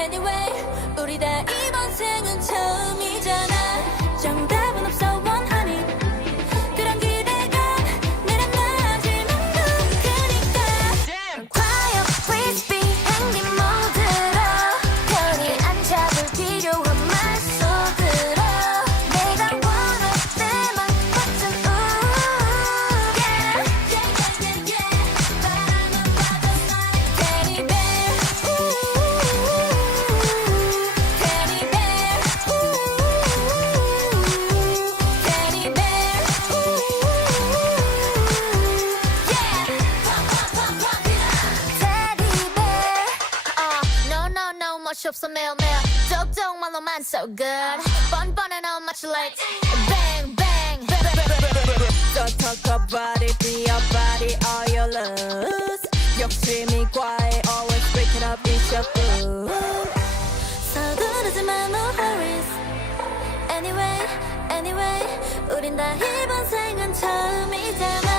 Anyway 우리 다 이번 생은 처음이잖아. 멋이 없어 매우 매우 더욱더욱 말로만 so good 뻔뻔해 much like bang bang So talk about it, be your body all you lose 욕심이 과해 always breaking up is your food. 서두르지 마 no hurries Anyway anyway 우린 다 이번 생은 처음이잖아.